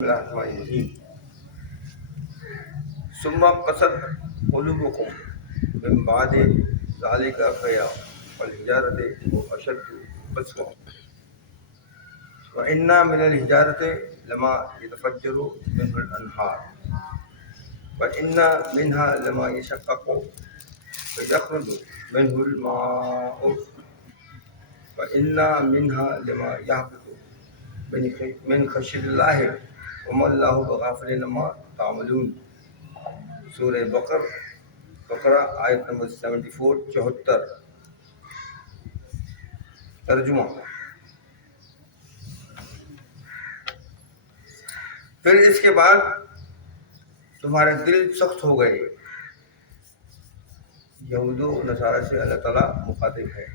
Bismillahirrahmanirrahim. Summa qasat qulubukum min ba'di zalika faya wal hijarati ashaddu qaswa wa inna min al hijarati lama yatafajjaru minhu al anhar wa inna minha lama yashaqqaqu fa yakhruju minhu al ma'u wa inna minha lama yahbitu min khashyatillah wa ma Allahu bighafilin amma ta'malun. سورہ بقرہ آیت number 74 ترجمہ. پھر اس کے بعد تمہارے دل سخت ہو گئے. یہود و نصارہ سے اللہ تعالیٰ مخاطب ہے.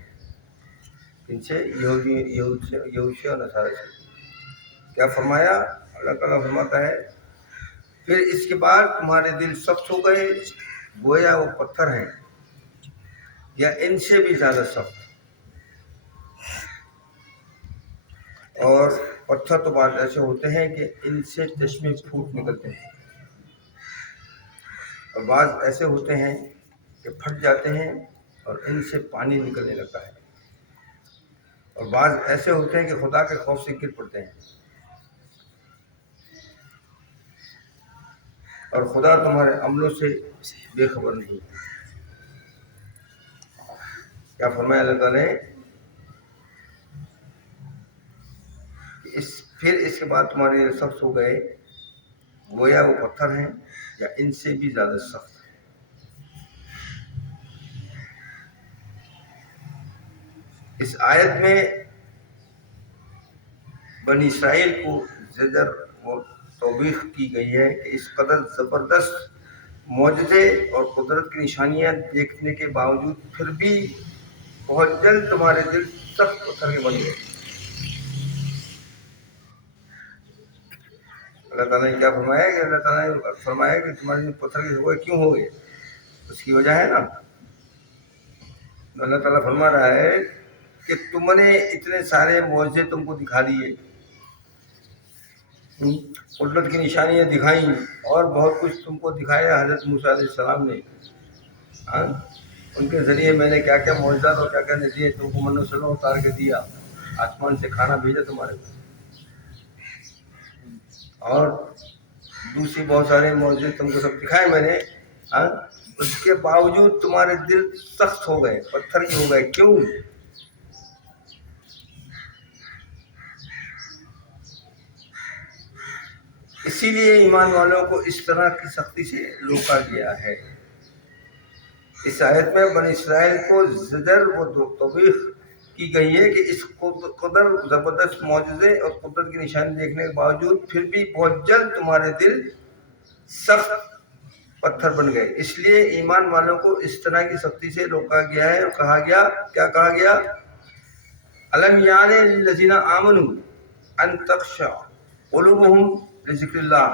ان سے یہود سے اور نصارہ سے کیا فرمایا؟ اللہ تعالیٰ فرماتا ہے پھر اس کے بعد تمہارے دل سخت ہو گئے گویا وہ پتھر ہیں یا ان سے بھی زیادہ سخت. اور پتھر تو بعض ایسے ہوتے ہیں کہ ان سے چشمے پھوٹ نکلتے ہیں اور بعض ایسے ہوتے ہیں کہ پھٹ جاتے ہیں اور ان سے پانی نکلنے لگتا ہے اور بعض ایسے ہوتے ہیں کہ خدا کے خوف سے گر پڑتے ہیں اور خدا تمہارے عملوں سے بے خبر نہیں. کیا فرمایا اللہ تعالیٰ نے؟ پھر اس کے بعد تمہارے سخت ہو گئے گویا وہ پتھر ہیں یا ان سے بھی زیادہ سخت. اس آیت میں بنی اسرائیل کو زجر و توبیخ کی گئی ہے کہ اس قدر زبردست معجزے اور قدرت کی نشانیاں دیکھنے کے باوجود پھر بھی بہت جلد تمہارے دل سخت پتھر کے بن گئے. اللہ تعالیٰ نے کیا فرمایا کہ اللہ تعالیٰ نے فرمایا کہ تمہارے دل پتھر کے ہو گئے. کیوں ہو گئے؟ اس کی وجہ ہے نا. اللہ تعالیٰ فرما رہا ہے کہ تم نے اتنے سارے معجزے تم کو دکھا دیے، قدرت کی نشانیاں دکھائیں اور بہت کچھ تم کو دکھایا حضرت موسیٰ علیہ السلام نے. ان کے ذریعے میں نے کیا کیا معجزات اور کیا کیا دیے تم کو، من و سلوہ اتار کے دیا، آسمان سے کھانا بھیجا تمہارے کو، اور دوسری بہت سارے معجزے تم کو سب دکھائے میں نے. اس کے باوجود تمہارے دل سخت ہو گئے، پتھر کے ہو گئے. کیوں؟ اسی لیے ایمان والوں کو اس طرح کی سختی سے روکا گیا ہے. اس آیت میں بنی اسرائیل کو زجر و توبیخ کی گئی ہے کہ اس قدر زبردست معجزے اور قدرت کی نشانی دیکھنے کے باوجود پھر بھی بہت جلد تمہارے دل سخت پتھر بن گئے. اس لیے ایمان والوں کو اس طرح کی سختی سے روکا گیا ہے اور کہا گیا، کیا کہا گیا؟ الم یعن للذین آمنوا ان تخشع قلوبہم لذکر اللہ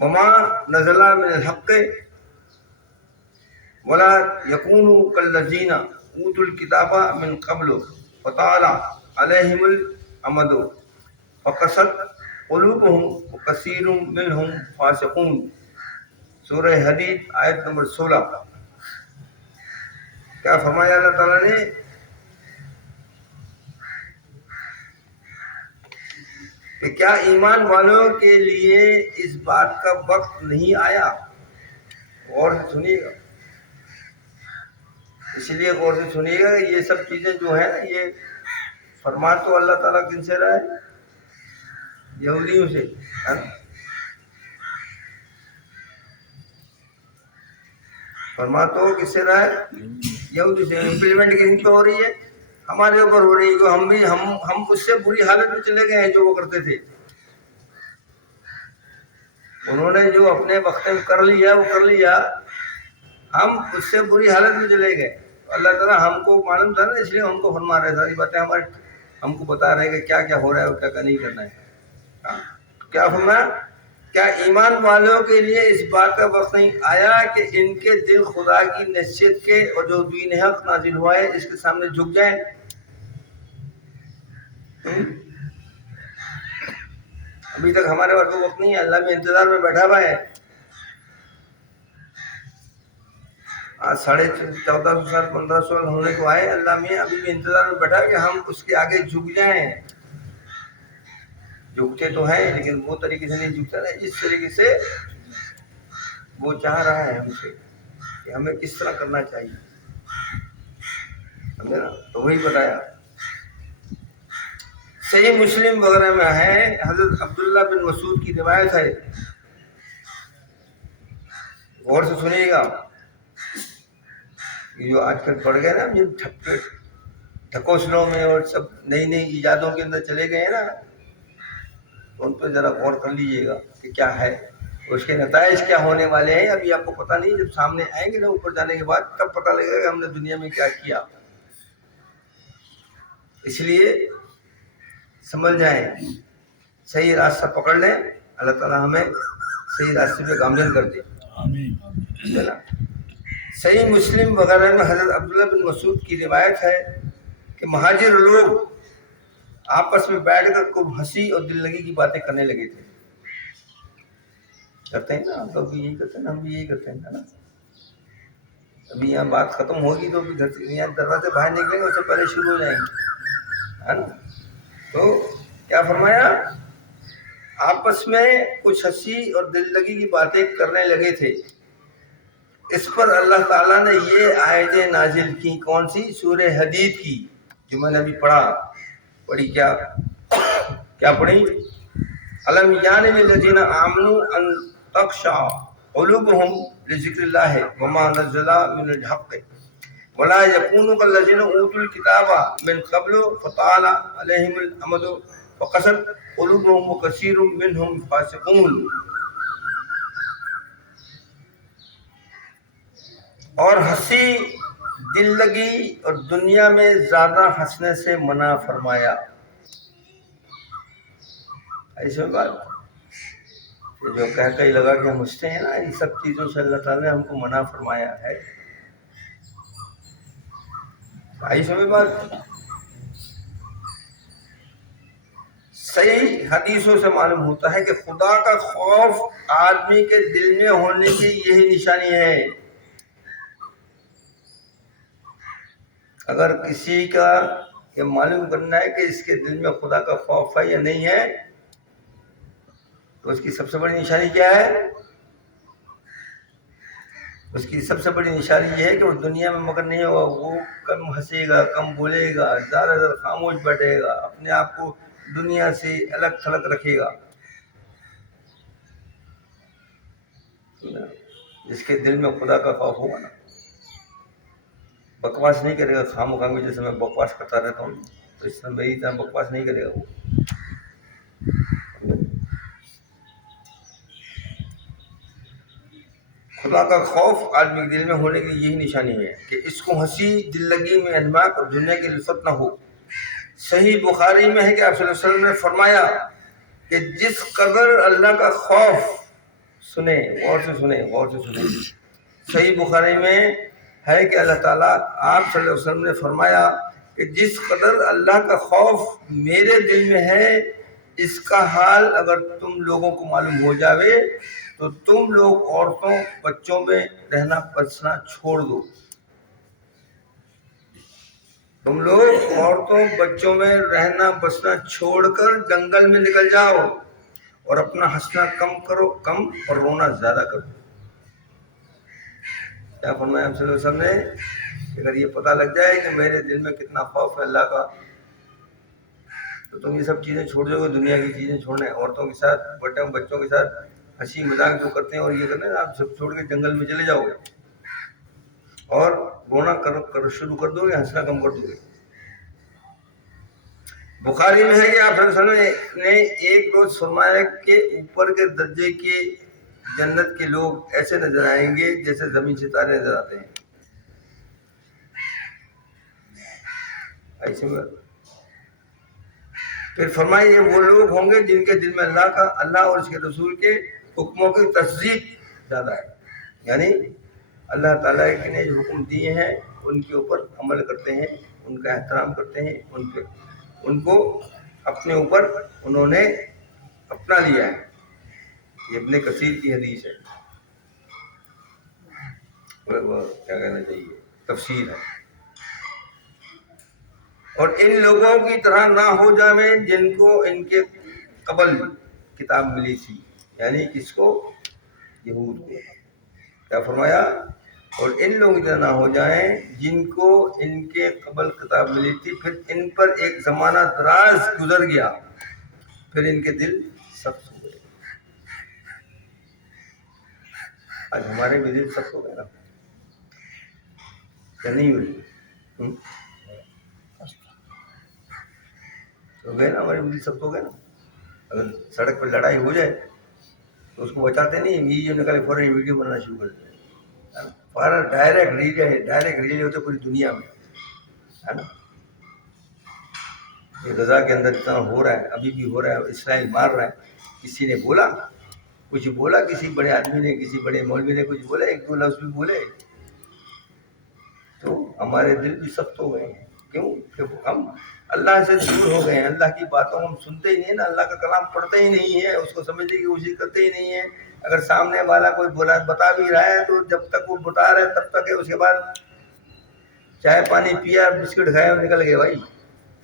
وما نزل من الحق ولا یکونوا کالذین اوتوا الکتاب من قبل فطال علیہم الامد فقست قلوبہم وکثیر منہم فاسقون. سورہ حدید آیت نمبر 16. کیا فرمایا اللہ تعالیٰ نے؟ کہ کیا ایمان والوں کے لیے اس بات کا وقت نہیں آیا؟ غور سے سنیے گا، اس لیے غور سے سنیے گا. یہ سب چیزیں جو ہیں یہ فرما تو اللہ تعالیٰ کن سے رہا ہے؟ یہودیوں سے. فرما تو کس سے رہا ہے؟ یہودی سے. امپلیمنٹ کن پہ ہو رہی ہے؟ ہمارے اوپر ہو رہی ہے. ہم اس سے بری حالت میں چلے گئے ہیں جو وہ کرتے تھے. انہوں نے جو اپنے وقت میں کر لیا وہ کر لیا، ہم اس سے بری حالت میں چلے گئے. اللہ تعالیٰ ہم کو معلوم تھا نا، اس لیے ہم کو فرما رہے. ساری باتیں ہم کو بتا رہے کہ کیا کیا ہو رہا ہے اور کیا کیا نہیں کرنا ہے. کیا فرمایا؟ کیا ایمان والوں کے لیے اس بات کا وقت نہیں آیا کہ ان کے دل خدا کی نصیحت کے اور جو دین حق نازل ہوا ہے اس کے سامنے جھک جائیں؟ ابھی تک ہمارے پاس وہ وقت نہیں ہے، اللہ بھی انتظار میں بیٹھا ہوا ہے. آج 1450 سال 1500 سال ہونے کو آئے، اللہ میں ابھی بھی انتظار میں بیٹھا ہے کہ ہم اس کے آگے جھک جائیں. جھکتے تو ہیں لیکن وہ طریقے سے نہیں جھکتا نا جس طریقے سے وہ چاہ رہا ہے ہم سے کہ ہمیں کس طرح کرنا چاہیے. سمجھے نا؟ تو وہی بتایا. صحیح مسلم وغیرہ میں ہے، حضرت عبداللہ بن مسعود کی روایت ہے، غور سے سنیے گا. جو آج کل پڑھ گئے نا جن ٹھکوسلوں میں اور سب نئی نئی ایجادوں کے اندر چلے گئے ہیں نا، تو ان پہ ذرا غور کر لیجیے گا کہ کیا ہے، اس کے نتائج کیا ہونے والے ہیں. ابھی آپ کو پتہ نہیں، جب سامنے آئیں گے نا اوپر جانے کے بعد تب پتہ لگے گا کہ ہم نے دنیا میں کیا کیا. اس لیے سمجھ جائیں، صحیح راستہ پکڑ لیں، اللہ تعالیٰ ہمیں صحیح راستے پہ گامزن کر دے. آمین. صحیح مسلم وغیرہ میں حضرت عبداللہ بن مسعود کی روایت ہے کہ مہاجر لوگ آپس میں بیٹھ کر خوب ہنسی اور دل لگی کی باتیں کرنے لگے تھے. کرتے ہیں نا آپ لوگ بھی یہی کرتے ہیں نا، ہم بھی یہی کرتے ہیں نا. ابھی یہاں بات ختم ہوگی تو ابھی گھر سے یہاں دروازے باہر نکلیں گے اس سے پہلے شروع ہو جائیں گے، ہے نا. تو کیا فرمایا؟ آپس میں کچھ ہنسی اور دل لگی کی باتیں کرنے لگے تھے. اس پر اللہ تعالیٰ نے یہ آیتیں نازل کی. کون سی؟ سورہ حدید کی، جو میں نے ابھی پڑھی. کیا پڑھی؟ الم یان للذین آمنوا ان تخشع قلوبهم لذکر اللہ وما نزل من الحق ولا یکونوا کالذین اوتوا الکتاب من قبل فطال علیہم الامد فقست قلوبهم وکثیر منهم فاسقون. اور ہنسی دل لگی اور دنیا میں زیادہ ہنسنے سے منع فرمایا. ایسے بات جو کہہ لگا کہ ہم ہنستے ہیں نا، ان سب چیزوں سے اللہ تعالیٰ نے ہم کو منع فرمایا ہے. ایسے بات صحیح حدیثوں سے معلوم ہوتا ہے کہ خدا کا خوف آدمی کے دل میں ہونے کی یہی نشانی ہے. اگر کسی کا یہ معلوم کرنا ہے کہ اس کے دل میں خدا کا خوف ہے یا نہیں ہے، تو اس کی سب سے بڑی نشانی کیا ہے؟ اس کی سب سے بڑی نشانی یہ ہے کہ وہ دنیا میں مگن نہیں ہوگا. وہ کم ہنسے گا، کم بولے گا، زیادہ تر خاموش بیٹھے گا، اپنے آپ کو دنیا سے الگ تھلگ رکھے گا. جس کے دل میں خدا کا خوف ہوگا نا، بکواس نہیں کرے گا. خام خام جیسے میں بکواس کرتا رہتا ہوں، تو اس طرح میری طرح بکواس نہیں کرے گا وہ. خدا کا خوف آدمی کے دل میں ہونے کی یہی نشانی ہے کہ اس کو ہنسی دل لگی میں انماق اور دنیا کی لذت نہ ہو. صحیح بخاری میں ہے کہ آپ صلی اللہ علیہ وسلم نے فرمایا کہ جس قدر اللہ کا خوف، غور سے سنیں. صحیح بخاری میں ہے کہ اللہ تعالیٰ، آپ صلی اللہ علیہ وسلم نے فرمایا کہ جس قدر اللہ کا خوف میرے دل میں ہے، اس کا حال اگر تم لوگوں کو معلوم ہو جاوے تو تم لوگ عورتوں بچوں میں رہنا بسنا چھوڑ دو. تم لوگ عورتوں بچوں میں رہنا بسنا چھوڑ کر جنگل میں نکل جاؤ اور اپنا ہنسنا کم اور رونا زیادہ کرو. کیا فرمایا ہم صلی اللہ علیہ وسلم نے؟ اگر یہ پتہ لگ جائے کہ میرے دل میں کتنا خوف ہے اللہ کا، تو تم یہ سب چیزیں چھوڑ دو گے. دنیا کی چیزیں چھوڑنا ہے، عورتوں کے ساتھ بچوں کے ساتھ ہنسی مذاق جو کرتے ہیں اور یہ کرنا ہے، آپ سب چھوڑ کے جنگل میں چلے جاؤ گے اور رونا شروع کر دو گے، ہنسنا کم کر دو گے. بخاری میں ہے کہ آپ صلی اللہ علیہ وسلم نے ایک روز فرمایا کہ اوپر کے درجے کے جنت کے لوگ ایسے نظر آئیں گے جیسے زمین ستارے نظر آتے ہیں. ایسے میں پھر فرمایا یہ وہ لوگ ہوں گے جن کے دل میں اللہ اور اس کے رسول کے حکموں کی تصدیق زیادہ ہے. یعنی اللہ تعالیٰ نے جو حکم دیے ہیں ان کے اوپر عمل کرتے ہیں، ان کا احترام کرتے ہیں، ان کو اپنے اوپر انہوں نے اپنا لیا ہے. یہ ابن کثیر کی حدیث ہے، کیا کہنا چاہیے، تفسیر ہے. اور ان لوگوں کی طرح نہ ہو جائیں جن کو ان کے قبل کتاب ملی تھی، یعنی کس کو، یہود کو. کیا فرمایا؟ اور ان لوگوں کی طرح نہ ہو جائیں جن کو ان کے قبل کتاب ملی تھی، پھر ان پر ایک زمانہ دراز گزر گیا، پھر ان کے دل سخت ہو گئے. آج ہمارے بھی دل سخت ہو گئے نا، یا نہیں ہوئی؟ ہو گئے نا، ہمارے بھی دل سخت ہو گئے نا. اگر سڑک پہ لڑائی ہو جائے تو اس کو بچاتے نہیں، ویڈیو نکالے فوراً ویڈیو بنانا شروع کر دیتے ہیں، فوراً ڈائریکٹ ریلے ہوتے پوری دنیا میں، ہے نا. یہ غزہ کے اندر اتنا ہو رہا ہے، ابھی بھی ہو رہا ہے، اسرائیل مار رہا ہے. کسی نے بولا، کچھ بولا، کسی بڑے آدمی نے، کسی بڑے مولوی نے کچھ بولا، ایک دو لفظ بھی بولے تو ہمارے دل بھی سخت ہو گئے ہیں. کیوں کہ ہم اللہ سے دور ہو گئے ہیں، اللہ کی باتوں ہم سنتے ہی نہیں ہیں نا، اللہ کا کلام پڑھتے ہی نہیں ہیں، اس کو سمجھنے کی کوشش کرتے ہی نہیں ہیں. اگر سامنے والا کوئی بتا بھی رہا ہے تو جب تک وہ بتا رہا ہے تب تک ہے، اس کے بعد چائے پانی پیا، بسکٹ کھایا اور نکل گئے بھائی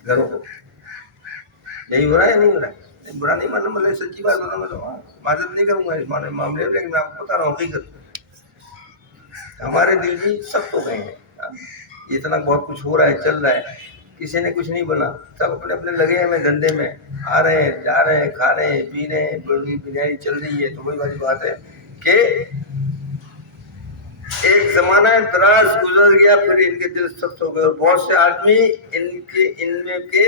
گھروں کو. یہی ہو رہا ہے یا نہیں ہو رہا ہے؟ برا نہیں ماننا، مطلب سچی بات ہونا، مطلب معذرت نہیں کروں گا اس معاملے میں، لیکن میں آپ کو بتا رہا ہوں حقیقت. ہمارے دل بھی سخت ہو گئے ہیں. اتنا بہت کچھ ہو رہا ہے، چل رہا ہے، کسی نے کچھ نہیں بولا، سب اپنے اپنے لگے ہیں دھندے میں، آ رہے ہیں، جا رہے ہیں، کھا رہے ہیں، پی رہے ہیں، بریانی چل رہی ہے. تو وہی والی بات ہے کہ ایک زمانہ دراز گزر گیا، پھر ان کے دل سخت ہو گئے، اور بہت سے آدمی ان میں کے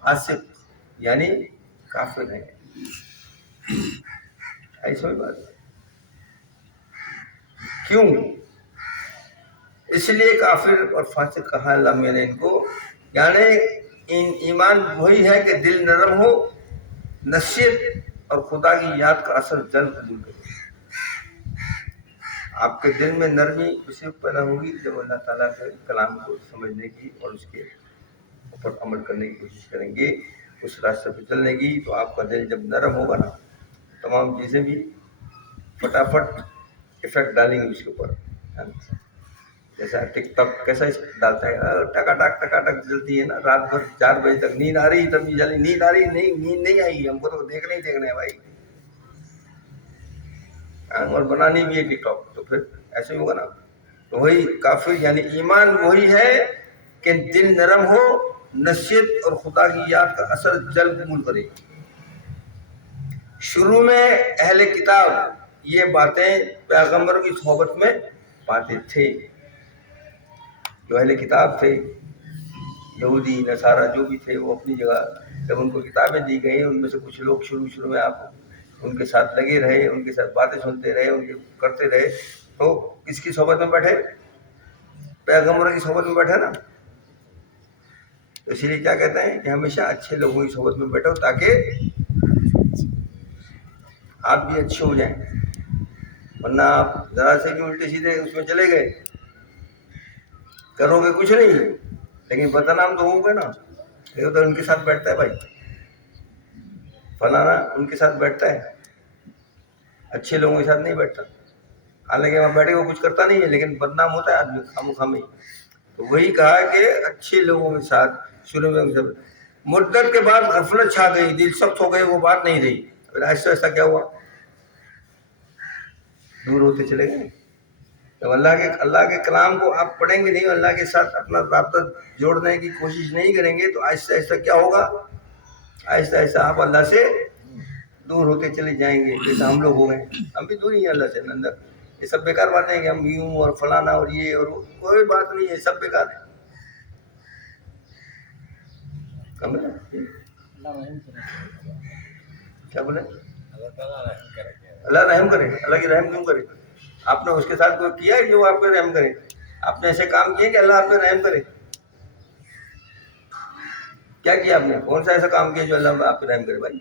فاسق یعنی کافر ہیں. ایسا بات ہے. کیوں؟ اس لیے کافر اور فاسق کہا اللہ میں نے ان کو، یعنی ایمان وہی ہے کہ دل نرم ہو، نصیحت اور خدا کی یاد کا اثر جلد قبول کرے. آپ کے دل میں نرمی اسی پیدا ہوگی جب اللہ تعالیٰ کے کلام کو سمجھنے کی اور اس کے اوپر عمل کرنے کی کوشش کریں گے، اس راستے پہ چلنے کی. تو آپ کا دل جب نرم ہوگا نا، تمام چیزیں بھی فٹافٹ افیکٹ ڈالیں گے اس کے اوپر. جیسا ٹک ٹاک کیسا ڈالتا ہے، ٹکا ٹک جلتی ہے نا، رات بھر 4 بجے تک نیند آ رہی، تب بھی جلدی نیند آ رہی نہیں، نیند نہیں آئی، ہم کو تو دیکھنا ہی دیکھنا ہے بھائی، اور بنانی بھی ہے ٹک ٹاک. تو پھر ایسے ہی ہوگا نا. تو وہی کافر یعنی ایمان وہی ہے کہ دل نرم ہو، نصیحت اور خدا کی یاد کا اثر جلد قبول کرے. شروع میں اہل کتاب یہ باتیں پیغمبروں کی صحبت میں پاتے تھے. جو اہل کتاب تھے، یہودی نصارہ جو بھی تھے، وہ اپنی جگہ جب ان کو کتابیں دی گئی، ان میں سے کچھ لوگ شروع میں آپ ان کے ساتھ لگے رہے، ان کے ساتھ باتیں سنتے رہے، ان کے کرتے رہے. تو کس کی صحبت میں بیٹھے؟ پیغمبروں کی صحبت میں بیٹھے نا. تو اسی لیے کیا کہتے ہیں کہ ہمیشہ اچھے لوگوں کی صحبت میں بیٹھو تاکہ آپ بھی اچھے ہو جائیں. ورنہ آپ ذرا سے بھی الٹے سیدھے اس میں چلے گئے، کرو گے کچھ نہیں، لیکن بدنام تو ہوں گے نا. تو ان کے ساتھ بیٹھتا ہے بھائی فلانا، ان کے ساتھ بیٹھتا ہے، اچھے لوگوں کے ساتھ نہیں بیٹھتا. حالانکہ وہاں بیٹھے وہ کچھ کرتا نہیں ہے، لیکن بدنام ہوتا ہے آدمی خامخواہ. تو وہی کہا کہ اچھے لوگوں کے ساتھ شروع میں. مدت کے بعد غفلت چھا گئی، دل سخت ہو گئے، وہ بات نہیں رہی. پھر ایسا کیا ہوا؟ دور ہوتے چلے گئے. جب اللہ کے کلام کو آپ پڑھیں گے نہیں، اللہ کے ساتھ اپنا رابطہ جوڑنے کی کوشش نہیں کریں گے، تو آہستہ آہستہ کیا ہوگا؟ آہستہ آہستہ آپ اللہ سے دور ہوتے چلے جائیں گے. جیسے ہم لوگ ہو گئے، ہم بھی دور ہی ہیں اللہ سے. اندر یہ سب بیکار باتیں ہیں کہ ہم یوں اور فلانا اور یہ اور وہ، کوئی بات نہیں ہے، سب بیکار ہے. کیا بولے؟ اللہ رحم کرے. اللہ کی رحم کیوں کرے؟ آپ نے اس کے ساتھ کوئی کیا ہے جو آپ پہ رحم کرے؟ آپ نے ایسے کام کیے کہ اللہ آپ پہ رحم کرے؟ کیا کیا آپ نے؟ کون سا ایسا کام کیا جو اللہ آپ پہ رحم کرے بھائی؟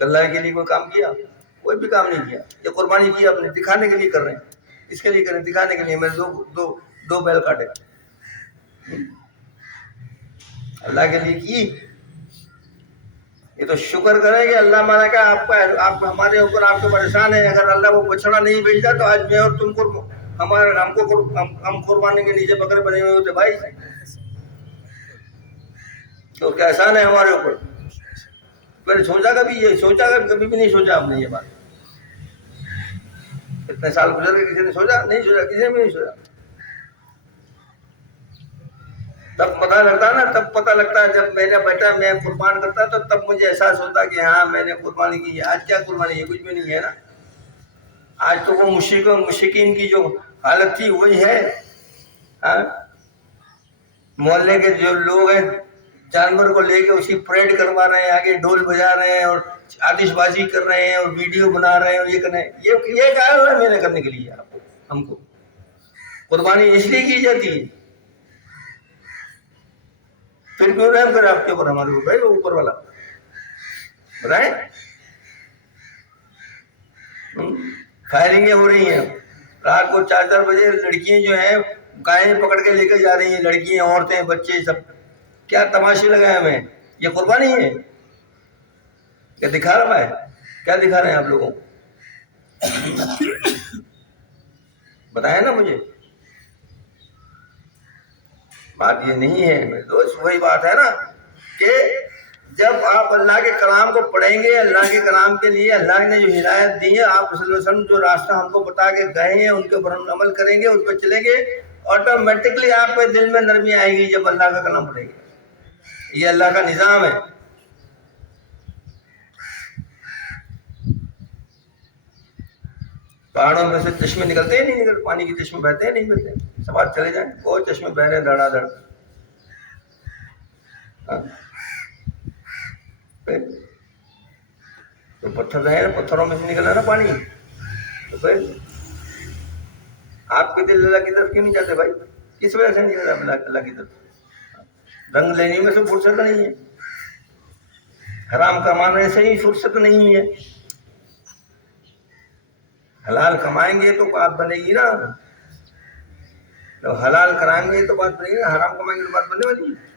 اللہ کے لیے کوئی کام کیا؟ کوئی بھی کام نہیں کیا. یہ قربانی کی آپ نے، دکھانے کے لیے کر رہے ہیں. اس کے لیے کریں، دکھانے کے لیے میں نے دو بیل کاٹے. اللہ کے لیے کی. یہ تو شکر کریں کہ اللہ مانا کہ آپ ہمارے اوپر آپ کو پریشان ہے. اگر اللہ وہ بچڑا نہیں بھیجتا تو آج میں اور تم کو ہم قربانی کے نیچے بکرے بنے ہوئے ہوتے بھائی. تو کیا احسان ہے ہمارے اوپر. میں نے سوچا کبھی بھی نہیں سوچا آپ نے یہ بات. اتنے سال گزر گئے کسی نے سوچا نہیں سوچا, کسی نے بھی نہیں سوچا. تب پتہ لگتا ہے جب میرا بیٹا میں قربان کرتا تو تب مجھے احساس ہوتا کہ ہاں میں نے قربانی کی ہے. آج کیا قربانی ہے, کچھ بھی نہیں ہے نا. آج تو وہ مشرکین کی جو حالت تھی وہی ہے. محلے کے جو لوگ ہیں جانور کو لے کے اس کی پریڈ کروا رہے ہیں, آگے ڈھول بجا رہے ہیں اور آتش بازی کر رہے ہیں اور ویڈیو بنا رہے ہیں اور یہ کر رہے ہیں. یہ کیا ہے میں نے کرنے کے لیے آپ کو, ہم کو قربانی اس لیے کی جاتی ہے. پھر کیوں رحم کرے آپ کے اوپر, ہمارے اوپر اوپر والا بتائیں. فائرنگیں ہو رہی ہیں رات کو 4 بجے. لڑکیاں جو ہیں گائیں پکڑ کے لے کے جا رہی ہیں, لڑکیاں عورتیں بچے سب. کیا تماشے لگائے ہمیں, یہ قربانی ہے کیا دکھا رہا ہے, کیا دکھا رہے ہیں آپ لوگوں, بتائیں نا مجھے. بات یہ نہیں ہے میرے دوست, وہی بات ہے نا کہ جب آپ اللہ کے کلام کو پڑھیں گے, اللہ کے کلام کے لیے اللہ نے جو ہدایت دی ہے, آپ صلی اللہ علیہ وسلم جو راستہ ہم کو بتا کے گئے ہیں ان کے اوپر ہم عمل کریں گے, اس پہ چلیں گے, آٹومیٹکلی آپ کے دل میں نرمی آئے گی جب اللہ کا کلام پڑھیں گے. یہ اللہ کا نظام ہے. پہاڑوں میں سے چشمے نکلتے ہیں نہیں نکلتے, پانی کے چشمے بہتے ہیں نہیں بہتے, سوال چلے جائیں بہت چشمے بہ رہے ہیں دھڑا دھڑ. تو پتھر رہے, پتھروں میں سے نکل رہا نا پانی. تو پھر آپ کے دل اللہ کی طرف کیوں نہیں جاتے بھائی, کس وجہ سے نہیں جا رہا اللہ کی طرف. رنگ لینے میں سے فرصت نہیں ہے, حرام کمانے سے ہی فرصت نہیں ہے. حلال کمائیں گے تو بات بنے گی نا, تو حلال کرائیں گے تو بات بنے گی نا, حرام کمائیں گے تو بات بننے والی ہے.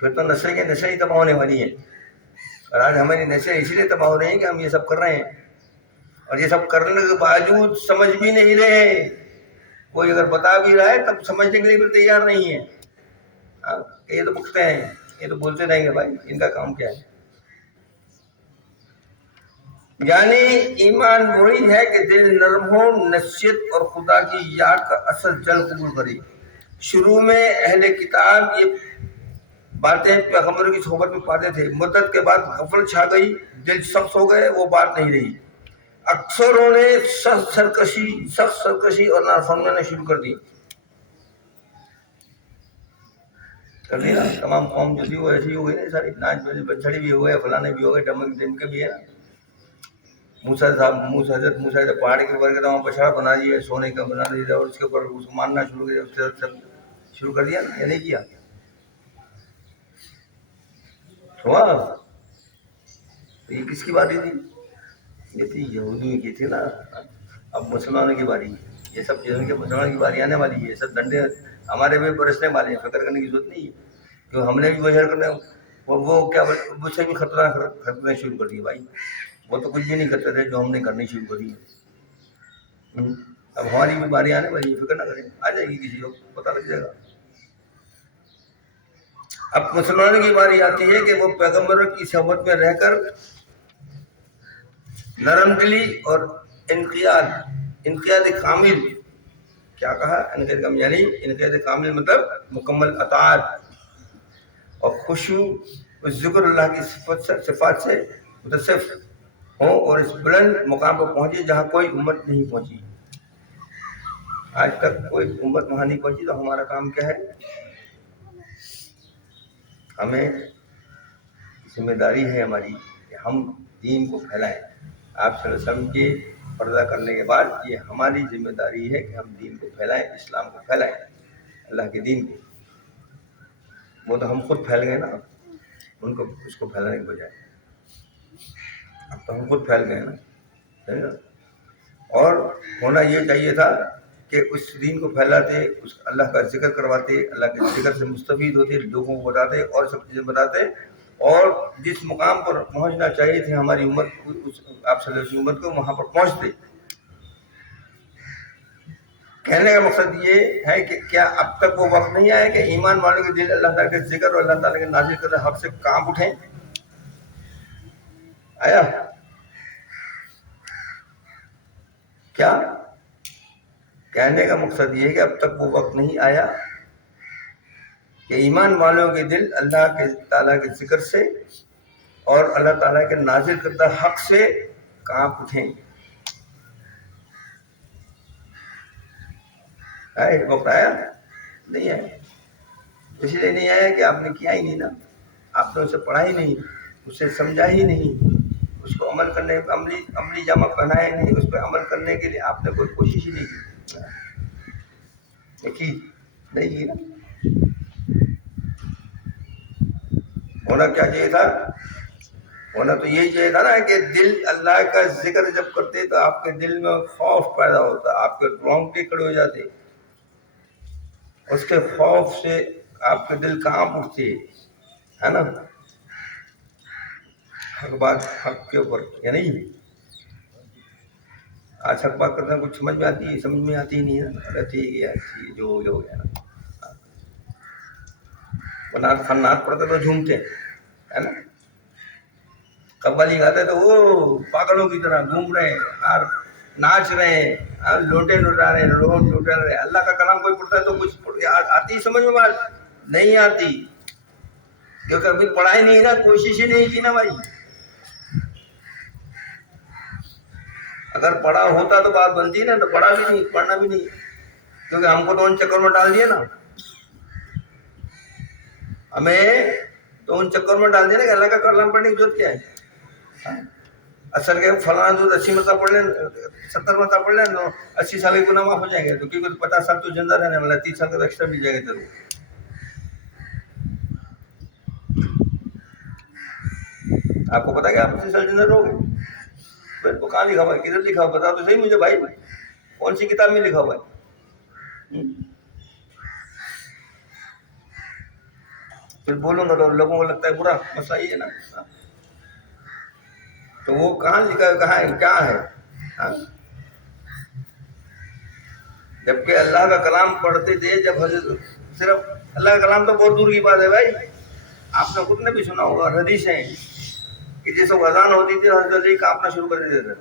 پھر تو نشے ہی تباہ ہونے والی ہے. اور آج ہماری نشے اس لیے تباہ ہو رہے ہیں کہ ہم یہ سب کر رہے ہیں, اور یہ سب کرنے کے باوجود سمجھ بھی نہیں رہے. کوئی اگر بتا بھی رہا ہے تب سمجھنے کے لیے بھی تیار نہیں ہے. یہ تو بکتے ہیں, یہ تو بولتے رہیں گے بھائی, ان کا کام کیا ہے. یعنی ایمان وہی ہے کہ دل نرم ہو, نصیحت اور خدا کی یاد کا اثر جل قبول کرے. شروع میں اہل کتاب یہ باتیں پیغمبروں کی صحبت میں پاتے تھے, مدت کے بعد غفلت چھا گئی, دل سخت ہو گئے, وہ بات نہیں رہی. اکثروں نے سخت سرکشی اور نافرمانی شروع کر دی. تمام قوم جو تھی وہ ایسی ہو گئی نا ساری, ناچ بچڑی بھی ہو گئے, فلانے بھی ہو گئے, ڈمک ڈم کے بھی ہے نا. حضرت موسیٰ پہاڑ کے اوپر وہاں بچڑا بنا دیا, سونے کا بنا دیا, اور اس کے اوپر اس کو ماننا شروع کر دیا نا, یا نہیں کیا ہوا. یہ کس کی باری تھی, یہ تھی یہودیوں کی تھی نا. اب مسلمانوں کی باری, یہ سب چیزوں کے مسلمانوں کی باری آنے والی ہے. یہ سب ڈنڈے ہمارے بھی برسنے والے ہیں, فکر کرنے کی ضرورت نہیں ہے. کہ ہم نے بھی بشر کرنا, وہ کیا مجھ سے بھی خطرہ شروع کر دیا بھائی. وہ تو کچھ بھی نہیں کرتے تھے جو ہم نے کرنی شروع کری ہے. اب ہماری بھی باری آنے والی ہے, فکر نہ کریں, آ جائے گی, کسی کو پتہ لگ جائے گا. اب مسلمانوں کی باری آتی ہے کہ وہ پیغمبروں کی صحبت میں رہ کر نرم دلی اور انقیاد کامل, کیا کہا انقیاد کامل, یعنی انقیاد کامل مطلب مکمل اطاعت اور خشوع و ذکر اللہ کی صفات سے متصف ہوں, اور اس بلند مقام پر پہنچے جہاں کوئی امت نہیں پہنچی. آج تک کوئی امت وہاں نہیں پہنچی, تو ہمارا کام کیا ہے, ہمیں ذمہ داری ہے ہماری کہ ہم دین کو پھیلائیں. آپ صلی اللہ علیہ وسلم کے پردہ کرنے کے بعد یہ ہماری ذمہ داری ہے کہ ہم دین کو پھیلائیں, اسلام کو پھیلائیں, اللہ کے دین کو. وہ تو ہم خود پھیل گئے نا, ان کو اس کو پھیلانے کے بجائے. اب تو ہم خود پھیل گئے نا. اور ہونا یہ چاہیے تھا کہ اس دین کو پھیلاتے, اس اللہ کا ذکر کرواتے, اللہ کے ذکر سے مستفید ہوتے, لوگوں کو بتاتے اور سب چیزیں بتاتے, اور جس مقام پر پہنچنا چاہیے تھے ہماری امت آپ صلی اللہ علیہ وسلم امت کو، وہاں پر پہنچتے۔ کہنے کا مقصد یہ ہے کہ کیا اب تک وہ وقت نہیں آیا کہ ایمان والوں کے دل اللہ تعالیٰ کے ذکر اور اللہ تعالیٰ کے نازل کردہ حق سے کانپ اٹھیں؟ آیا کیا؟ کہنے کا مقصد یہ ہے کہ اب تک وہ وقت نہیں آیا کہ ایمان والوں کے دل اللہ کے تعالیٰ کے ذکر سے اور اللہ تعالیٰ کے نازل کردہ حق سے کانپ اٹھیں۔ وقت آیا نہیں آیا، اس لیے نہیں آیا کہ آپ نے کیا ہی نہیں نا، آپ نے اسے پڑھا ہی نہیں، اسے سمجھا ہی نہیں، اس کو عمل کرنے عملی جامہ پہنایا نہیں، اس پہ عمل کرنے کے لیے آپ نے کوئی کوشش ہی نہیں کی، نہیں کی نا۔ ہونا کیا چاہیے تھا؟ ہونا تو یہی چاہیے تھا نا کہ دل اللہ کا ذکر جب کرتے تو آپ کے دل میں خوف پیدا ہوتا، آپ کے رونگٹے کھڑے ہو جاتے، اس کے خوف سے آپ کے دل کانپ اٹھتے، ہے نا؟ حق بات حق کے اوپر یا نہیں؟ آج حق بات کرتے ہیں کچھ سمجھ میں آتی ہے، سمجھ میں آتی ہی نہیں ہے، ٹھیک ہے جو ہو گیا نا۔ نعت پڑھتے تو جھومتے ہے نا، قوالی گاتے تو وہ پاگلوں کی طرح گھوم رہے ہیں اور ناچ رہے ہیں، لوٹے لوٹا رہے ہیں، لوٹا رہے ہیں۔ اللہ کا کلام کوئی پڑھتا ہے تو کچھ آتی سمجھ میں بات نہیں آتی، کیونکہ ابھی پڑھائی نہیں نا، کوشش ہی نہیں کی نا بھائی۔ اگر پڑھا ہوتا تو بات بنتی نا، تو پڑھا بھی نہیں، پڑھنا بھی نہیں، کیونکہ ہم کو تو ان چکر میں ڈال دیا نا، ہمیں تو ان چکر میں ڈال دیا نا کہ اللہ کا کلام پڑھنے کی ضرورت کیا ہے؟ اصل کے فلانا دودھ 80 مرتبہ پڑھ لیں، 70 مرتبہ پڑھ لیں تو 80 سال کے گناہ معاف ہو جائیں گے، تو کیونکہ 50 سال تو زندہ رہنے والا، 30 سال کا ایکسٹرا مل جائے گا ضرور۔ آپ کو پتا کہ آپ 80 سال زندہ رہو گے؟ پھر تو کہاں لکھا ہوا ہے؟ کدھر لکھا ہوا؟ بتا تو صحیح مجھے بھائی، کون سی کتاب میں لکھا ہوا ہے؟ پھر بولوں گا تو لوگوں کو لگتا ہے برا، مسئلہ یہ ہے نا۔ تو وہ کہاں لکھا ہے، کہاں ہے، کیا ہے؟ جبکہ اللہ کا کلام پڑھتے تھے جب حضرت، صرف اللہ کا کلام تو بہت دور کی بات ہے بھائی، آپ نے خود نے بھی سنا ہوگا، حدیث ہیں کہ جیسے اذان ہوتی تھی حضرت علی کانپنا شروع کر دیتے تھے۔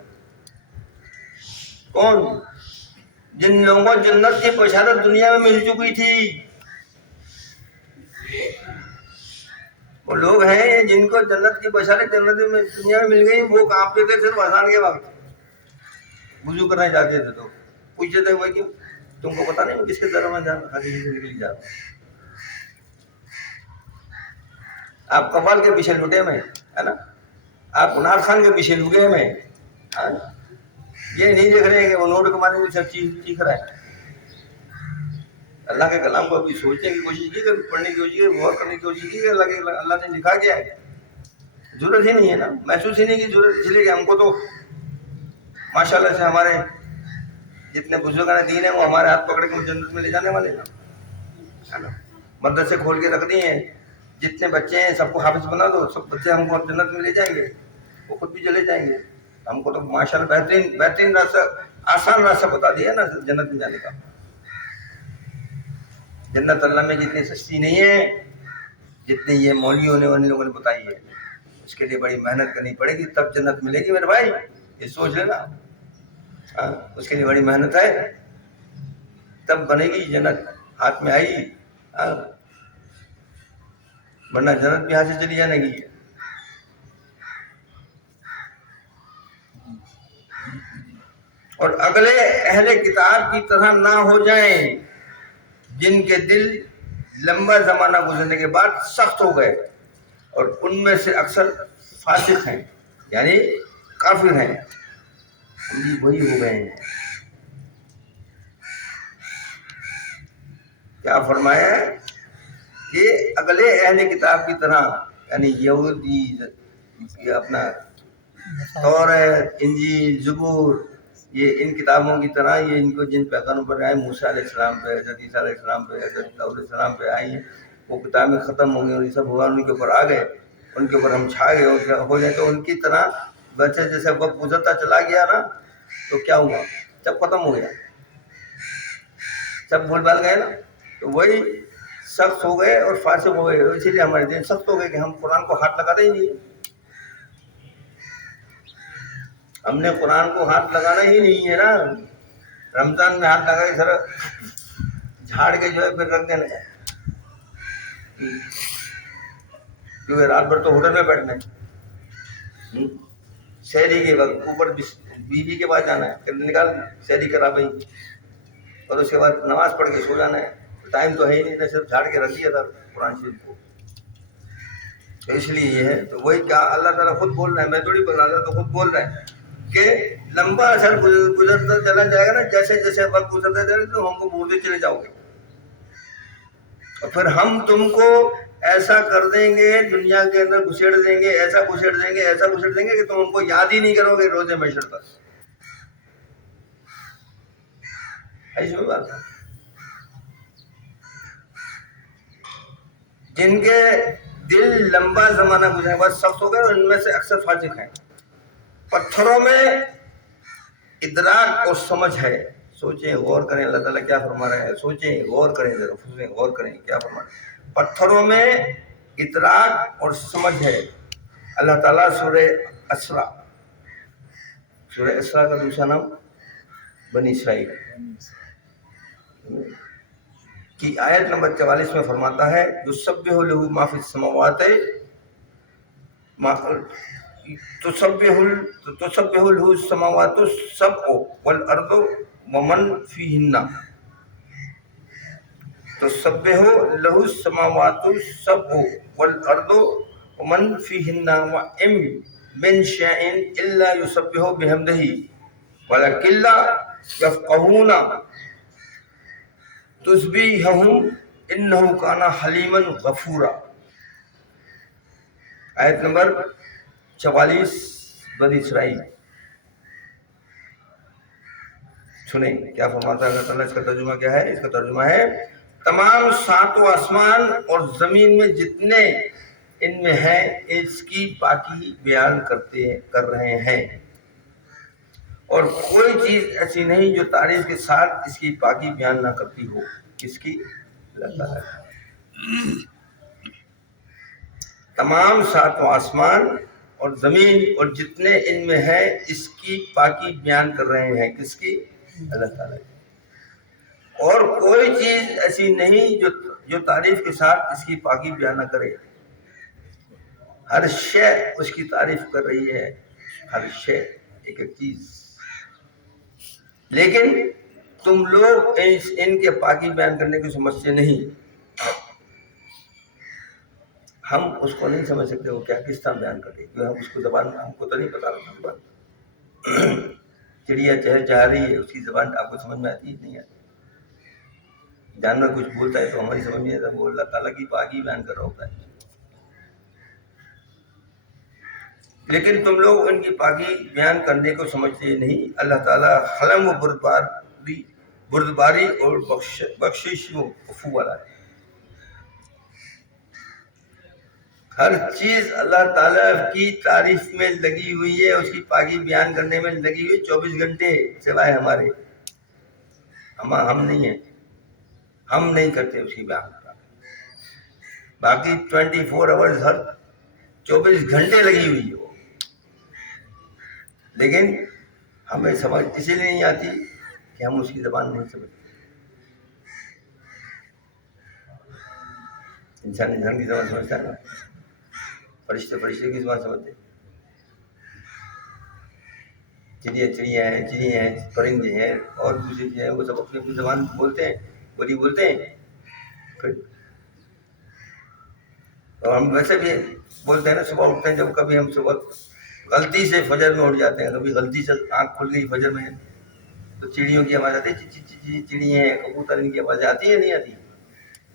کون؟ جن لوگوں کو جنت کی بشارت دنیا میں مل چکی تھی، وہ لوگ ہیں جن کو جنت کی بشارت جنت میں دنیا میں مل گئی، وہ کانپتے تھے صرف اذان کے وقت، وضو کرنے جاتے تھے تو پوچھتے تھے وہ کہ تم کو پتا نہیں کس کے در میں جانا، نکلی جاتا۔ آپ کمال کے پیچھے لٹے میں، ہے نا، آپ گنار خان کے پیچھے لگے میں، یہ نہیں دیکھ رہے کہ وہ نوٹ کمانے میں سب چیز سیکھ رہا ہے۔ اللہ کے کلام کو ابھی سوچنے کی کوشش کی، پڑھنے کی کوشش کی، غور کرنے کی کوشش کی کہ اللہ نے لکھا کیا ہے۔ ضرورت ہی نہیں ہے نا، محسوس ہی نہیں کی ضرورت، اس لیے کہ ہم کو تو ماشاءاللہ سے ہمارے جتنے بزرگان دین ہیں وہ ہمارے ہاتھ پکڑ کے جنت میں لے جانے والے نا۔ مدرسے کھول کے رکھ دیے ہیں، جتنے بچے ہیں سب کو حافظ بنا دو، سب بچے ہم کو جنت میں لے جائیں گے، وہ خود بھی چلے جائیں گے۔ ہم کو تو ماشاءاللہ بہترین راستہ، آسان راستہ بتا دیا نا جنت میں جانے کا۔ جنت اللہ میں جتنی سستی نہیں ہے جتنی یہ مولویوں نے ان لوگوں نے بتائی ہے، اس کے لیے بڑی محنت کرنی پڑے گی تب جنت ملے گی میرے بھائی، یہ سوچ لینا۔ اس کے لیے بڑی محنت ہے تب بنے گی جنت، ہاتھ میں آئی، ورنہ جنت بھی ہاتھ سے چلی جانے کی ہے۔ اور اگلے اہل کتاب کی طرح نہ ہو جائیں جن کے دل لمبا زمانہ گزرنے کے بعد سخت ہو گئے، اور ان میں سے اکثر فاسق ہیں، یعنی کافر ہیں، وہی ہو گئے ہیں۔ کیا فرمایا ہے کہ اگلے اہل کتاب کی طرح، یعنی یہودی، یہ اپنا تورات، انجیل، زبور، یہ ان کتابوں کی طرح، یہ ان کو جن پیغمبر آئے موسیٰ علیہ السلام پہ، حضرت عیسیٰ علیہ السلام پہ، حضرت داؤد علیہ السلام پہ آئی ہیں، وہ کتابیں ختم ہو گئی اور یہ سب ہوا ان کے اوپر آ گئے، ان کے اوپر ہم چھا گئے ہو جائے تو ان کی طرح بچے جیسے وقت گزرتا چلا گیا نا تو کیا ہوا، جب ختم ہو گیا، سب بھول بھال گئے نا، تو وہی سخت ہو گئے اور فاسق ہو گئے. اسی لیے ہمارے دین سخت ہو گئے کہ ہم قرآن کو ہاتھ لگاتے ہی نہیں. ہم نے قرآن کو ہاتھ لگانا ہی نہیں ہے نا. رمضان میں ہاتھ لگا کے سر جھاڑ کے جو ہے پھر رکھ دینا ہے، کیونکہ رات بھر تو ہوٹل میں بیٹھنا ہے. شہری کے وقت اوپر بیوی کے پاس جانا ہے، پھر نکال شہری کرا بھائی، اور اس کے بعد نماز پڑھ کے سو جانا ہے. ٹائم تو ہے ہی نہیں، صرف جھاڑ کے رکھ دیا تھا قرآن شریف کو. تو اس لیے یہ ہے، تو وہی کیا اللہ تعالیٰ خود بول رہا ہے، میں تھوڑی بول رہا تھا، تو خود بول رہا ہے کہ لمبا اثر گزرتا چلا جائے گا نا، جیسے جیسے وقت گزرتا جائے گا تو ہم کو بھولتے چلے جاؤ گے، اور پھر ہم تم کو ایسا کر دیں گے، دنیا کے اندر گھسیڑ دیں گے، ایسا گھسیڑ دیں گے، ایسا گھسیڑ دیں گے کہ تم ہم کو یاد ہی نہیں کرو گے روز محشر تک. ایسی بات ہے. جن کے دل لمبا زمانہ گزرے بعد سخت ہو گئے، اور ان میں سے اکثر فاسق ہیں. پتھروں میں ادراک اور سمجھ ہے. سوچیں، غور کریں اللہ تعالیٰ کیا فرما رہا ہے، سوچیں، غور کریں، ذرا سوچیں، غور کریں کیا فرما رہا ہے. پتھروں میں ادراک اور سمجھ ہے. اللہ تعالیٰ سورہ اسراء کا دوسرا نام بنی اسرائیل کی آیت نمبر 44 میں فرماتا ہے، یسبح لہ ما فی السماوات تسبح لہ السماوات السبع والارض ومن فیہن. تسبح لہ السماوات السبع والارض ومن فیہن وإن من شیء الا یسبح بحمدہ ولکن لا یفقہون تسبیحہم انہ کان حلیما غفورا. آیت نمبر 44 بنی اسرائیل. سنیں کیا فرماتا ہے اللہ تعالیٰ. اس کا ترجمہ کیا ہے؟ اس کا ترجمہ ہے، تمام ساتوں آسمان اور زمین میں جتنے ان میں ہیں اس کی پاکی بیان کر رہے ہیں، اور کوئی چیز ایسی نہیں جو تعریف کے ساتھ اس کی پاکی بیان نہ کرتی ہو. کس کی؟ اللہ تعالیٰ. تمام ساتوں آسمان اور زمین اور جتنے ان میں ہے اس کی پاکی بیان کر رہے ہیں. کس کی؟ اللہ تعالیٰ. اور کوئی چیز ایسی نہیں جو تعریف کے ساتھ اس کی پاکی بیان نہ کرے. ہر شے اس کی تعریف کر رہی ہے، ہر شے، ایک ایک چیز. لیکن تم لوگ ان کے پاکی بیان کرنے کی سمجھتے نہیں. ہم اس کو نہیں سمجھ سکتے وہ کیا کس طرح بیان کرتے، کیونکہ ہم اس کو زبان ہم کو تو نہیں پتا زبان. چڑیا چہل چاہ رہی ہے، اس کی زبان آپ کو سمجھ میں آتی ہے؟ نہیں آتی. جانور کچھ بولتا ہے تو ہماری سمجھ میں آتا ہے، وہ اللہ تعالیٰ کی پاکی بیان کر رہا ہوتا ہے. لیکن تم لوگ ان کی پاکی بیان کرنے کو سمجھتے نہیں. اللہ تعالیٰ حلم و بردباری اور بخشش و عفو والا ہے. ہر چیز اللہ تعالیٰ کی تعریف میں لگی ہوئی ہے، اس کی پاکی بیان کرنے میں لگی ہوئی 24 گھنٹے، سوائے ہمارے. ہم نہیں ہیں، ہم نہیں کرتے اس کی بیان. باقی 24 آورز ہر 24 گھنٹے لگی ہوئی ہے وہ. لیکن ہمیں سمجھ اسی لیے نہیں آتی کہ ہم اس کی زبان نہیں سمجھتے. انسان کی زبان سمجھتا ہے نا، فرشتے کی زبان سمجھتے. چڑیا ہیں، پرندے ہیں، اور دوسری چیزیں ہیں، وہ سب اپنی زبان بولتے ہیں، بولتے ہیں. اور ہم ویسے بھی بولتے ہیں نا، صبح اٹھتے ہیں جب کبھی ہم صبح غلطی سے فجر میں اٹھ جاتے ہیں، کبھی غلطی سے آنکھ کھل گئی فجر میں تو چڑیوں کی آواز آتی ہے، چڑیاں ہیں، کبوتر، ان کی آواز آتی ہے نہیں آتی.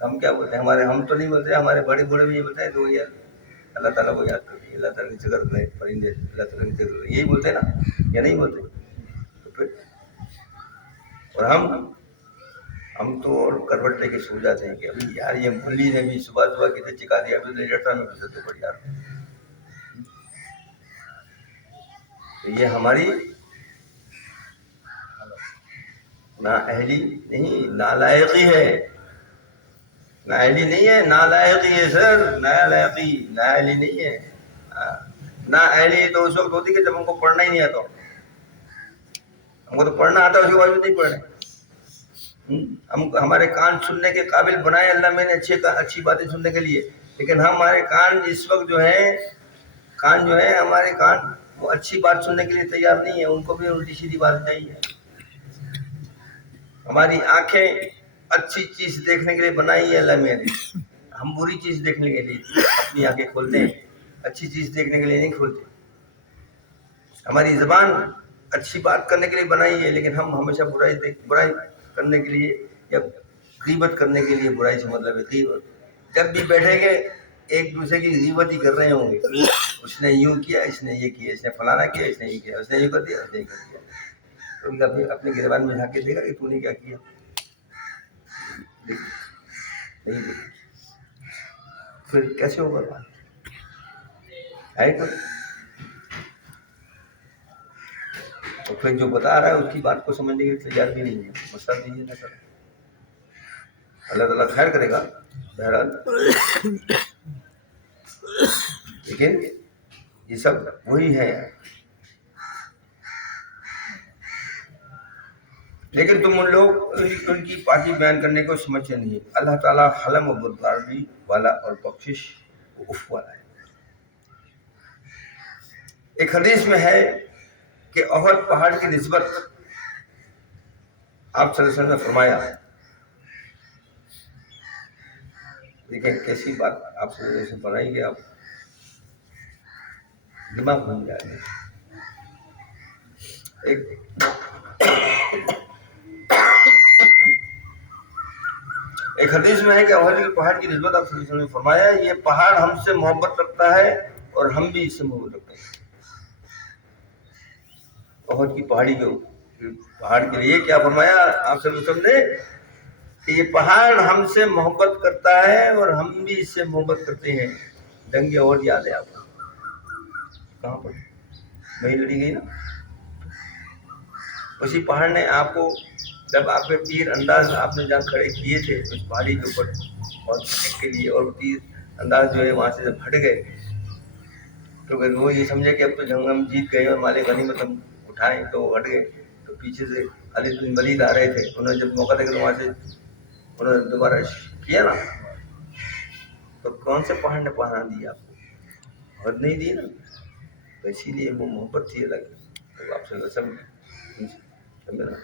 ہم کیا بولتے ہیں؟ ہم تو نہیں بولتے، ہمارے بڑے بوڑھے بھی یہ بولتے ہیں تو یار اللہ تعالیٰ کو یاد کرتے، اللہ تعالیٰ کی ذکر کریں، پرندے اللہ تعالیٰ کی ذکر کریں، یہی بولتے ہیں نا، یا نہیں بولتے؟ تو پھر اور ہم تو اور کروٹ لے کے سو جاتے ہیں کہ ابھی یار یہ ملی نے بھی صبح کتنے چکا دیا، ابھی لیٹر میں گزرتے پڑ یار. تو یہ ہماری نااہلی نہیں، نالائقی ہے. نااہلی نہیں ہے، نالائقی ہے سر، نااہلی نہیں ہے. نااہلی تو اس وقت ہوتی کہ جب ہم کو پڑھنا ہی نہیں آتا. ہم کو تو پڑھنا آتا ہے، اس کے باوجود نہیں پڑھ رہے. ہمارے کان سننے کے قابل بنائے اللہ میں نے اچھی باتیں سننے کے لیے، لیکن ہمارے کان اس وقت جو ہے ہمارے کان وہ اچھی بات سننے کے لیے تیار نہیں ہے. ان کو بھی الٹی سیدھی بات چاہیے. ہماری آنکھیں اچھی چیز دیکھنے کے لیے بنائی ہے اللہ میں نے. ہم بری چیز دیکھنے کے لیے اپنی آنکھیں کھولتے ہیں، اچھی چیز دیکھنے کے لیے نہیں کھولتے. ہماری زبان اچھی بات کرنے کے لیے بنائی ہے، لیکن ہم ہمیشہ برائی کرنے کے لیے یا غیبت کرنے کے لیے. برائی سے مطلب ہے غیبت. جب بھی بیٹھیں گے ایک دوسرے کی غیبت ہی کر رہے ہوں گے. اس نے یوں کیا، اس نے یہ کیا، اس نے فلانا کیا، اس نے یہ کیا، اس نے یہ کر دیا، اس نے یہ کر دیا. تو کبھی اپنے گریبان میں جھانک کے دیکھا کہ تو نے کیا کیا؟ نہیں دیکھا. پھر کیسے ہوگا بات ہے کوئی؟ تو پھر جو بتا رہا ہے اس کی بات کو سمجھنے کے لیے تیار بھی نہیں ہے. مسئلہ دیجیے نا سر، اللہ تعالیٰ خیر کرے گا بہرحال. لیکن یہ سب وہی ہے. لیکن تم ان لوگ ان کی پاکی بیان کرنے کو سمجھتے نہیں. اللہ تعالیٰ حلم و بردباری والا اور بخشش و عفو والا ہے. ایک حدیث میں ہے کہ احد پہاڑ کی نسبت آپ صلی اللہ علیہ وسلم نے فرمایا. دیکھیں کیسی بات آپ صلی اللہ علیہ وسلم بنائیں گے، آپ دماغ بن جائے گا. ایک حدیث میں ہے کہ احد کے پہاڑ کی نسبت آپ صلی اللہ علیہ وسلم نے فرمایا یہ پہاڑ ہم سے محبت رکھتا ہے اور ہم بھی اس سے محبت رکھتے ہیں. احد کی پہاڑی پہاڑ کے لیے کیا فرمایا آپ صلی اللہ علیہ وسلم نے کہ یہ پہاڑ ہم سے محبت کرتا ہے اور ہم بھی اس سے محبت کرتے ہیں. جنگ احد یاد ہے آپ کو؟ کہاں پر وہی لڑی گئی نا. اسی پہاڑ نے آپ کو جب آپ کے تیر انداز آپ نے جہاں کھڑے کیے تھے اس پہاڑی کے اوپر اور کے لیے، اور تیر انداز جو ہے وہاں سے جب ہٹ گئے تو وہ یہ سمجھے کہ اب تو جنگ ہم جیت گئے اور مال غنیمت ہم اٹھائیں، تو ہٹ گئے. تو پیچھے سے خالد بن ولید آ رہے تھے. انہوں نے جب موقع دیکھا تو وہاں سے انہوں نے دوبارہ کیا نا. تو کون سے پہاڑ نے پہنا دی آپ کو؟ حد نہیں دی نا. تو اسی لیے وہ محبت تھی الگ. تو آپ سے سب سمجھنا.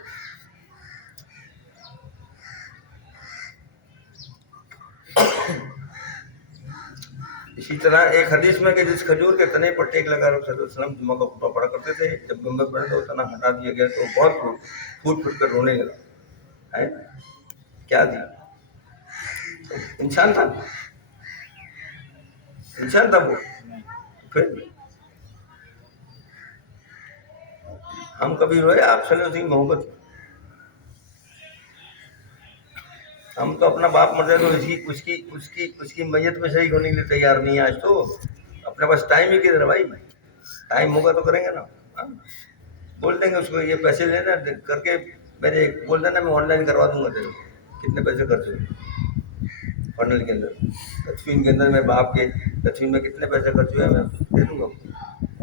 اسی طرح ایک حدیث میں کہ جس کھجور کے تنے پر ٹیک لگا رہا صلی اللہ علیہ وسلم جمعہ کا خطبہ پڑھا کرتے تھے، جب گنبد پڑے تو تنا ہٹا دیا گیا تو بہت پھوٹ پھوٹ کر رونے لگا. کیا دی؟ انسان تھا وہ. پھر ہم کبھی روئے آپ صلی اللہ علیہ وسلم محبت؟ ہم تو اپنا باپ مر جائے تو اس کی میت میں شریک ہونے کے لیے تیار نہیں ہے. آج تو اپنے پاس ٹائم ہی کدھر ہے بھائی؟ ٹائم ہوگا تو کریں گے نا. بول دیں گے اس کو یہ پیسے لینا کر کے میرے بول دینا میں آن لائن کروا دوں گا تیرے کو. کتنے پیسے خرچ ہوئے فنل کے اندر، تدفین کے اندر، میں باپ کے تدفین میں کتنے پیسے خرچ ہوئے میں دے دوں گا.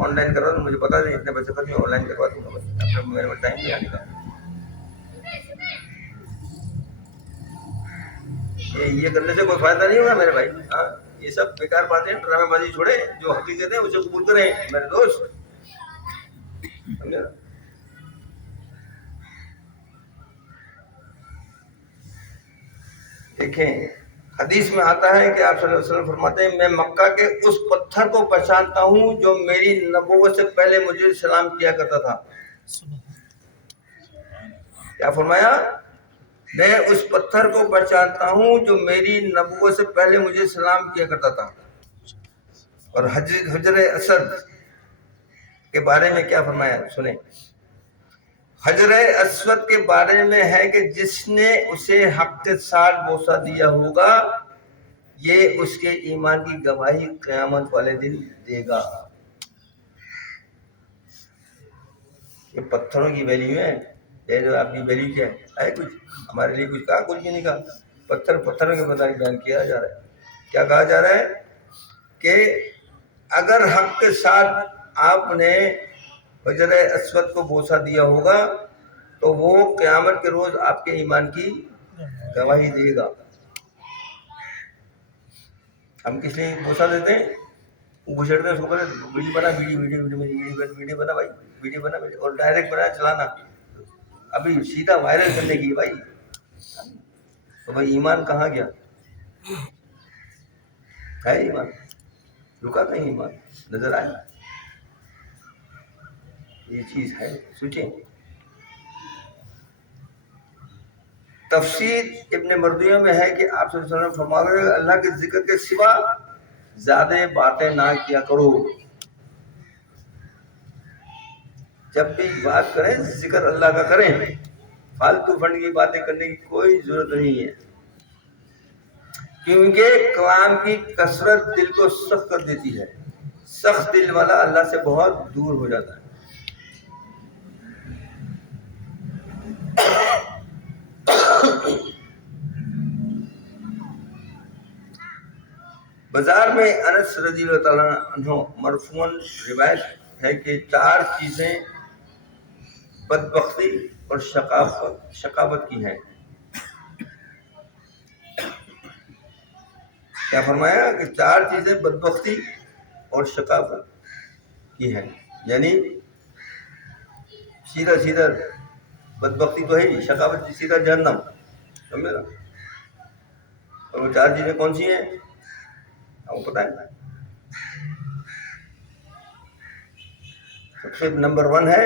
آن لائن کروا دوں، مجھے پتا نہیں اتنے پیسے خرچ ہوئے، آن لائن کروا دوں گا. بس اپنے میرے پاس ٹائم نہیں آنے کا. یہ کرنے سے کوئی فائدہ نہیں ہوگا میرے بھائی. ہاں یہ سب بیکار باتیں، ڈرامے بازی چھوڑے، جو حقیقت ہے اسے قبول کریں میرے دوست. دیکھیں حدیث میں آتا ہے کہ آپ صلی اللہ علیہ وسلم فرماتے ہیں میں مکہ کے اس پتھر کو پہچانتا ہوں جو میری نبوت سے پہلے مجھے سلام کیا کرتا تھا. کیا فرمایا؟ میں اس پتھر کو پہچانتا ہوں جو میری نبوت سے پہلے مجھے سلام کیا کرتا تھا. اور حجر اسود کے بارے میں کیا فرمایا سنیں. حجر اسود کے بارے میں ہے کہ جس نے اسے حق کے ساتھ بوسہ دیا ہوگا یہ اس کے ایمان کی گواہی قیامت والے دن دے گا. یہ پتھروں کی ویلیو ہے، یہ جو آپ کی ویلیو کیا ہے کچھ ہمارے لیے کچھ کہا؟ کچھ بھی نہیں کہا. پتھروں کے مطابق بیان کیا جا رہا ہے. کیا کہا جا رہا ہے کہ اگر حق کے ساتھ آپ نے حجر اسود کو بوسہ دیا ہوگا تو وہ قیامت کے روز آپ کے ایمان کی گواہی دے گا. ہم کس لیے بوسہ دیتے ہیں؟ گھسڑتے ہیں اس کو کرے ویڈیو بنا، ویڈیو بنا بھائی، ویڈیو بنا اور ڈائریکٹ بنا چلانا. ابھی سیدھا وائرل کرنے کی بھائی. تو بھائی ایمان کہاں گیا؟ ہے ایمان؟ رکا کہیں ایمان؟ نظر آیا؟ یہ چیز ہے، سوچیں. تفسیر ابن مردویہ میں ہے کہ آپ صلی اللہ علیہ وسلم فرما رہے ہیں اللہ کے ذکر کے سوا زیادہ باتیں نہ کیا کرو. جب بھی بات کریں ذکر اللہ کا کریں، فالتو فنڈ کی باتیں کرنے کی کوئی ضرورت نہیں ہے، کیونکہ کلام کی کثرت دل کو سخت کر دیتی ہے. سخت دل والا اللہ سے بہت دور ہو جاتا ہے. بازار میں انس رضی اللہ تعالیٰ عنہ مرفوعاً روایت ہے کہ 4 چیزیں بدبختی اور شقاوت کی ہیں. کیا فرمایا کہ 4 چیزیں بدبختی اور شقاوت کی ہیں، یعنی سیدھا بدبختی تو ہے ہی، شقاوت سیدھا جہنم، سمجھے نا. اور وہ 4 چیزیں کون سی ہیں آپ کو پتہ ہے؟ سب سے نمبر 1 ہے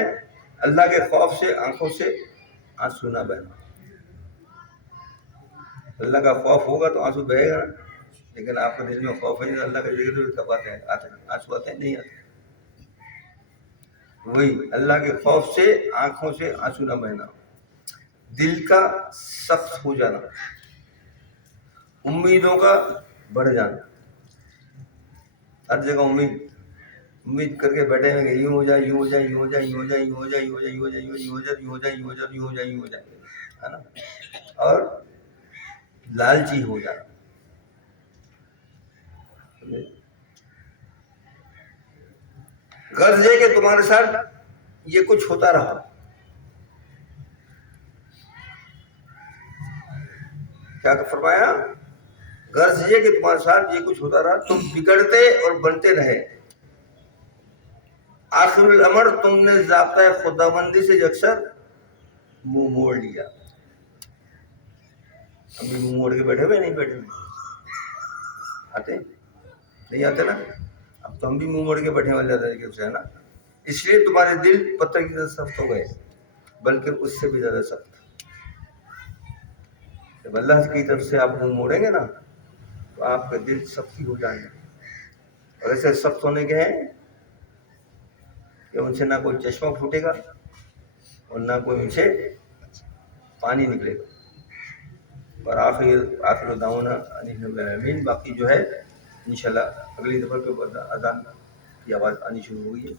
اللہ کے خوف سے آنکھوں سے آنسو نہ بہنا. اللہ کا خوف ہوگا تو آنسو بہے گا، لیکن آپ کے دل میں خوف ہے، اللہ کا ذکر کب آتے ہیں؟ آنسو آتے ہیں؟ نہیں آتے. وہی اللہ کے خوف سے آنکھوں سے آنسو نہ بہنا، دل کا سخت ہو جانا، امیدوں کا بڑھ جانا. ہر جگہ امید کر کے بیٹھے ہیں کہ یوں ہو جائے، یوں ہو جائے، یوں ہو جائے، یوں ہو جائے، یوں ہو جائے، یوں ہو جائے، یوں ہو جائے، یوں ہو جائے، یوں ہو جائے، یوں ہو جائے، یوں ہو جائے، یوں ہو جائے، ہے نا. اور لالچی ہو جانا. غرض یہ کہ تمہارے ساتھ یہ کچھ ہوتا رہا. کیا فرمایا؟ غرض یہ کہ تمہارے ساتھ یہ کچھ ہوتا رہا، تم بگڑتے اور بنتے رہے، آخر الامر تم نے ضابطۂ خداوندی سے یکسر منہ موڑ لیا. ابھی منہ موڑ کے بیٹھے ہوئے نہیں بیٹھے ہوئے؟ آتے نہیں آتے نا. اب تو ہم بھی منہ موڑ کے بیٹھے والے طریقے سے، ہے نا. اس لیے تمہارے دل پتھر کی طرح سخت ہو گئے، بلکہ اس سے بھی زیادہ سخت. جب اللہ کی طرف سے آپ منہ موڑیں گے نا تو آپ کا دل سختی ہو جائے گا. اور ایسے سخت ہونے کے ہیں کہ ان سے نہ کوئی چشمہ پھوٹے گا اور نہ کوئی ان سے پانی نکلے گا. اور آخر دعوانا ان الحمد للہ آمین. باقی جو ہے انشاءاللہ اگلی دفعہ کے بعد اذان کی آواز آنی شروع ہوئی ہے.